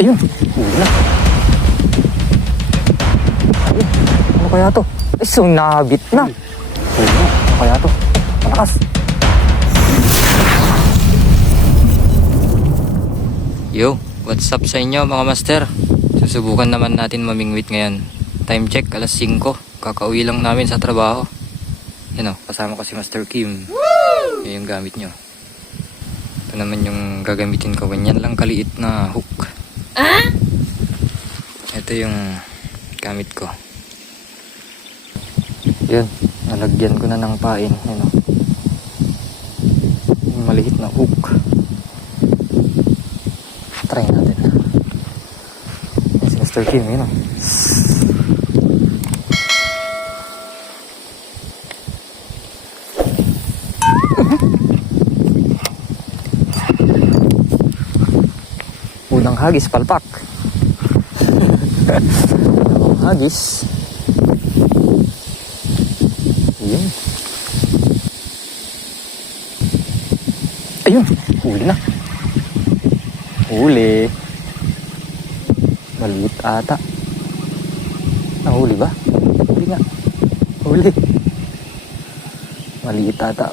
Ayun, huli na. Ayun, ano kaya to? Ay, sumabit na. Huli na, ano kaya to? Malakas. Yo, what's up sa inyo mga master? Susubukan naman natin mamingwit ngayon. Time check, alas 5. Kakauwi lang namin sa trabaho. Yan o, kasama ko si Master Kim. Yan yung gamit nyo. Ito naman yung gagamitin ko. Ganyan lang kaliit na hook. Ito yung gamit ko. Yan, nalagyan ko na ng pain. Yan o. Yung maliit na hook. Try natin. Yan si Master Kim, yun o. Unang hagis, palpak. Unang hagis. Ayun. Ayun, huli na. Huli. Maliit ata. Nahuli ba? Huli nga. Huli. Maliit ata.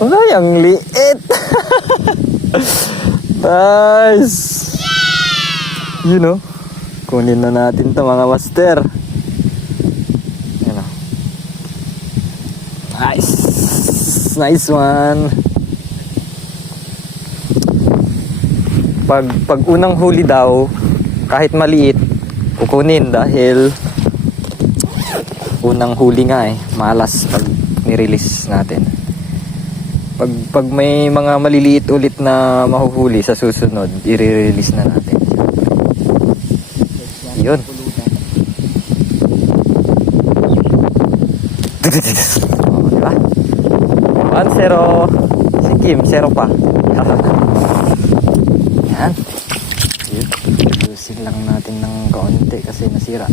Ano yung liit? Nice. You know, kunin na natin to mga master. You know. Nice. Nice one. Pag unang huli daw, kahit maliit, kukunin dahil unang huli nga malas pag nirelease natin. Pag may mga maliliit ulit na mahuhuli sa susunod, i-release na natin. Yun. Oh, diba? 1-0. Si Kim, 0 pa. Yan. Yun. Ayusin lang natin ng kaunti kasi nasira.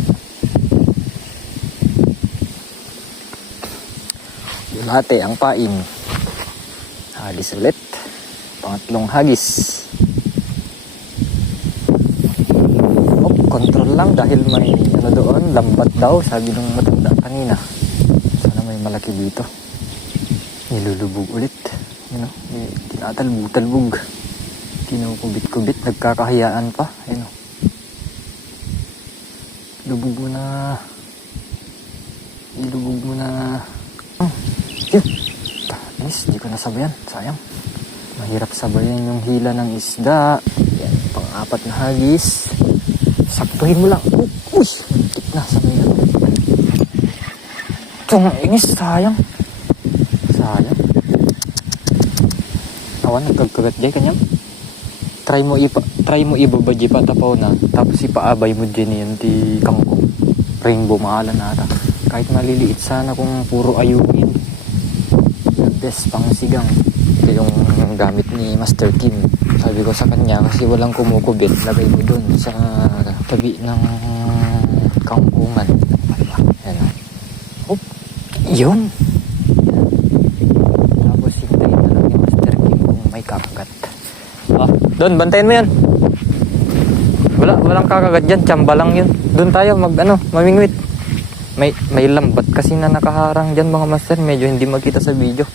Yun ate, ang pain. Hagis ulit. Pangatlong hagis. Oh, control lang dahil may ano doon, lambat daw. Sabi nung matanda kanina. Sana may malaki dito. Nilulubog ulit. You know, tinatalbog-talbog. Kinukubit-kubit. Nagkakahiyaan pa. You know. Lubog mo na. Ilubog mo na. Yun. Nice, di ko nasabayan. Sayang. Mahirap sabayan yung hila ng isda. Yan, pang-apat na hagis. Saktuhin mo lang. Uy, mantik na sa mga. Itong ingis, sayang. Sayang. Awan, nagkagkagat dyan kanyang. Try mo ibaba dyan patapaw na. Tapos ipaabay mo dyan yan di kangkong. Rainbow, mahala na ata. Kahit maliliit sana kung puro ayungin. Best pang sigang. Ito yung gamit ni Master Kim. Sabi ko sa kanya kasi walang kumukubit, lagay mo dun sa tabi ng kangkungan. Yan. Oh, yun. Tapos hintayin na lang ni Master Kim kung may kakagat. Doon, bantayan mo yan. Walang kakagat dyan, tsamba lang yun. Doon tayo mamingwit. May lambat kasi na nakaharang dyan mga master, medyo hindi makita sa video.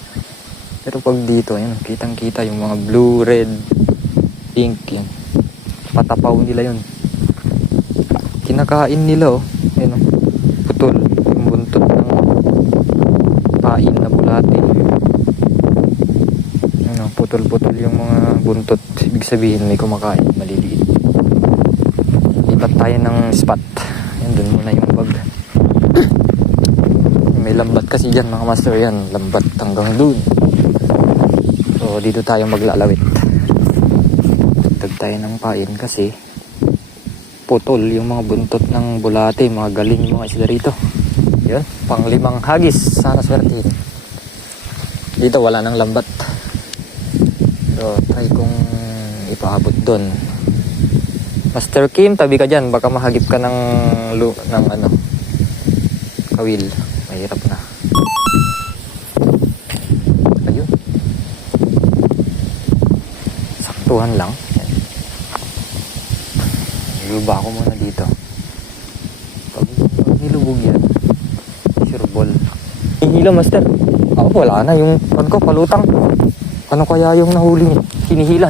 Pero pag dito, yun, kitang-kita yung mga blue, red, pink, yun. Patapaw nila yun. Kinakain nila, yun, putol, yung buntot ng pain na bulate. Yun, putol-putol yung mga buntot. Ibig sabihin, may kumakain, maliliit. Lipat tayo ng spot. Yan, dun muna yung bag. May lambat kasi dyan mga master, yan, lambat hanggang dun. So dito tayo maglalawit. Tag tayo ng pain kasi putol yung mga buntot ng bulate, mga galing mga isda rito. Yun, pang-5 hagis. Sana swertihin. Dito wala nang lambat. So try kong ipaabot doon. Master Kim, tabi ka dyan, baka mahagip ka ng kawil. Mahirap na. Prasuhan lang. Yan. Iluba ko muna dito. Pag nilubog yan, sure ball. Hihila, master. Wala na yung ko, palutang. Ano kaya yung nahuli niya? Hinihila.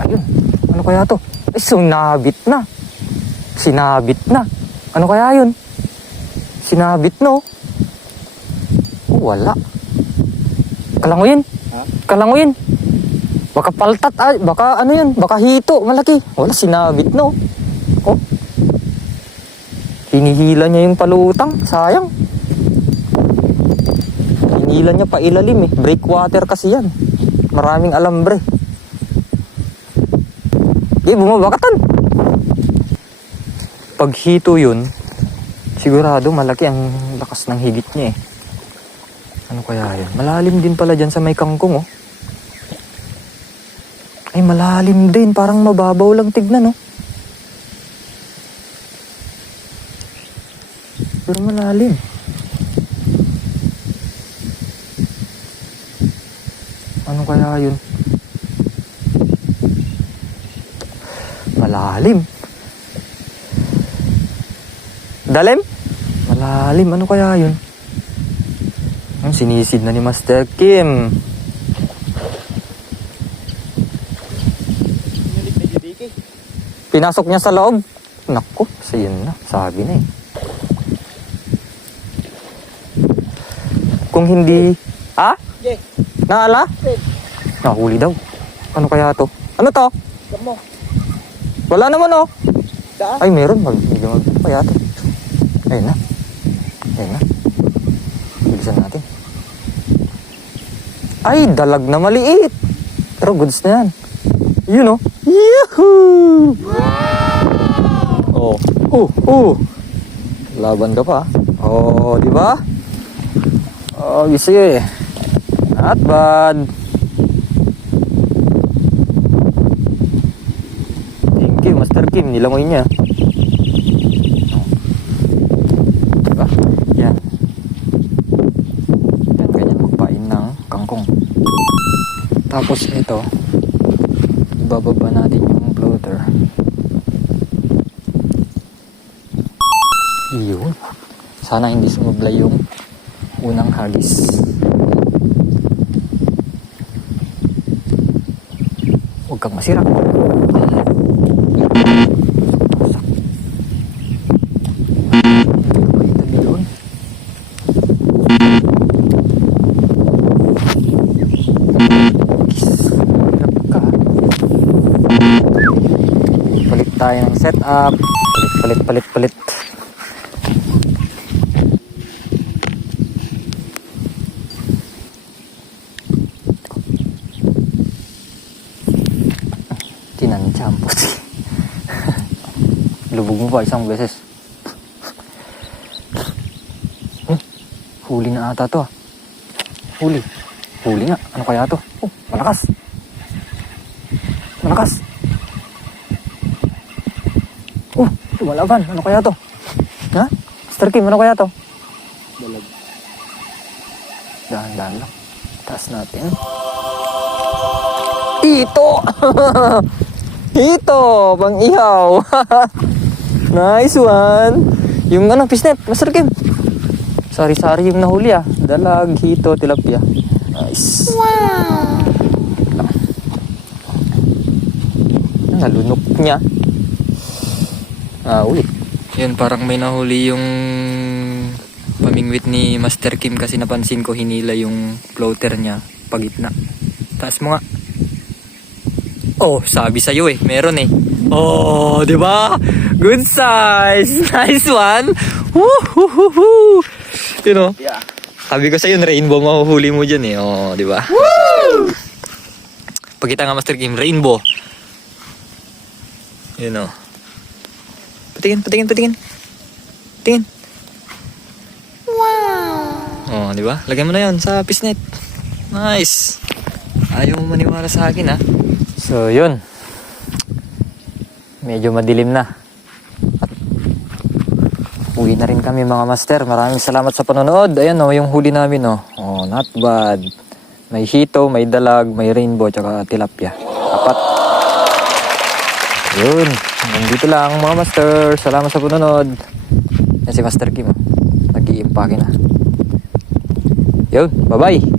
Ayun. Ano kaya to? Sinabit na. Ano kaya yun? Sinabit no? Wala. Kalanguyin. Baka paltat, baka ano yun? Baka hito, malaki. Wala, sinabit no? Oh. Hinihila niya yung palutang. Sayang. Hinihila niya pa ilalim eh. Breakwater kasi yan. Maraming alambre. Bumabakatan. Pag hito yun, sigurado malaki ang lakas ng higit niya eh. Ano kaya yun? Malalim din pala dyan sa may kangkong oh. Ay, malalim din. Parang mababaw lang tignan oh. Pero malalim. Ano kaya yun? Malalim. Dalim? Malalim. Ano kaya yun? Sinisid na ni Master Kim. Pinasok niya sa loob. Naku, sayin na. Sabi na eh. Kung hindi... Naala? Nahuli daw. Ano kaya to? Ano to? Wala naman oh. Ay, meron. Medyo magpapayate. Ayun na. Bilisan natin. Ay, dalag na maliit. Pero goods na yan. Yun oh. Yahoo! Oh. Laban ka pa. Oh, di ba? Oh, easy. Not bad. Thank you, Master Kim. Nilangoy niya. Diba? Yan. Ganyan magpain ng kangkong. Tapos ito, ibababa natin yung floater. Iyon. Sana hindi sumablay yung unang hagis. Huwag kang masira. Palit tayo ng setup. Palit. Tinanchampos. Lubog mo pa isang beses. Huli na ata to ah. Huli nga. Ano kaya to? Oh, malakas. Oh, lumalaban. Ano kaya to? Ha? Mr. Kim, ano kaya to? Dalag. Dahan-dahan lang. Taas natin. Hito! Pang ihaw. Nice one. Yung pisnet, Mr. Kim. Sari-sari yung nahuli ah. Dalag, hito, tilapia. Nice. Wow. Nalunok niya. Ulit. Yun, parang may nahuli yung pamingwit ni Master Kim kasi napansin ko hinila yung floater niya pagitna. Taas mo nga. Oh, sabi sa'yo eh. Meron eh. Oh, di ba? Good size. Nice one. Woohoo! You know? Yeah. Sabi ko sa'yo, rainbow mahuhuli mo dyan eh. Oh, di ba? Woo! Pagkita nga Master Kim, rainbow. You know. Patingin. Tingin. Wow. Oh, di ba? Lagyan mo na 'yon sa pisnet. Nice. Ayaw mo maniwala sa akin ha. So, 'yun. Medyo madilim na. At uwi na rin kami mga master. Maraming salamat sa panonood. Ayan oh, yung huli namin oh. Oh, not bad. May hito, may dalag, may rainbow, tsaka tilapia. Apat. Yun. Nandito lang mga master. Salamat sa panonood. Yan si Master Kim. Nag-i-impake na. Yun. Bye-bye.